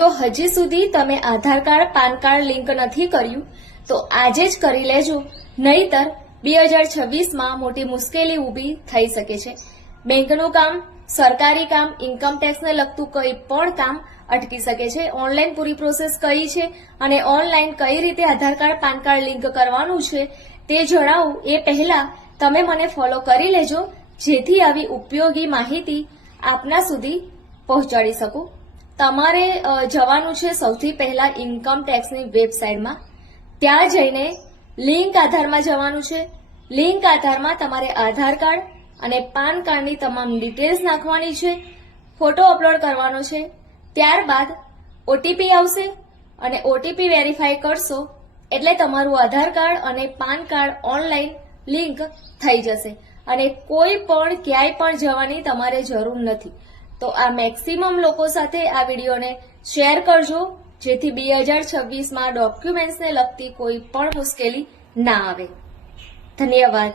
તો હજી સુધી તમે આધાર કાર્ડ પાન કાર્ડ લિંક નથી કર્યું તો આજે જ કરી લેજો, નહીતર 2026માં મોટી મુશ્કેલી ઊભી થઈ શકે છે। બેંકનું કામ, સરકારી કામ, ઇન્કમ ટેક્સને લગતું કોઈ પણ કામ અટકી શકે છે। ઓનલાઈન પૂરી પ્રોસેસ કઈ છે અને ઓનલાઈન કઈ રીતે આધાર કાર્ડ પાન કાર્ડ લિંક કરવાનું છે તે જણાવું એ પહેલા તમે મને ફોલો કરી લેજો, જેથી આવી ઉપયોગી માહિતી આપના સુધી પહોંચાડી શકું। તમારે જવાનું છે સૌથી પહેલા ઇન્કમ ટેક્સની વેબસાઇટમાં। ત્યાં જઈને લિંક આધારમાં જવાનું છે। લિંક આધારમાં તમારે આધાર કાર્ડ અને પાન કાર્ડની તમામ ડિટેલ્સ નાખવાની છે, ફોટો અપલોડ કરવાનો છે। ત્યારબાદ ઓટીપી આવશે અને ઓટીપી વેરીફાઈ કરશો એટલે તમારું આધાર કાર્ડ અને પાન કાર્ડ ઓનલાઈન લિંક થઈ જશે અને કોઈ પણ ક્યાંય પણ જવાની તમારે જરૂર નથી। તો આ મેક્સિમમ લોકો સાથે આ વિડીયોને શેર કરજો, જેથી 2026માં ડોક્યુમેન્ટ્સને લગતી કોઈ પણ મુશ્કેલી ના આવે। ધન્યવાદ।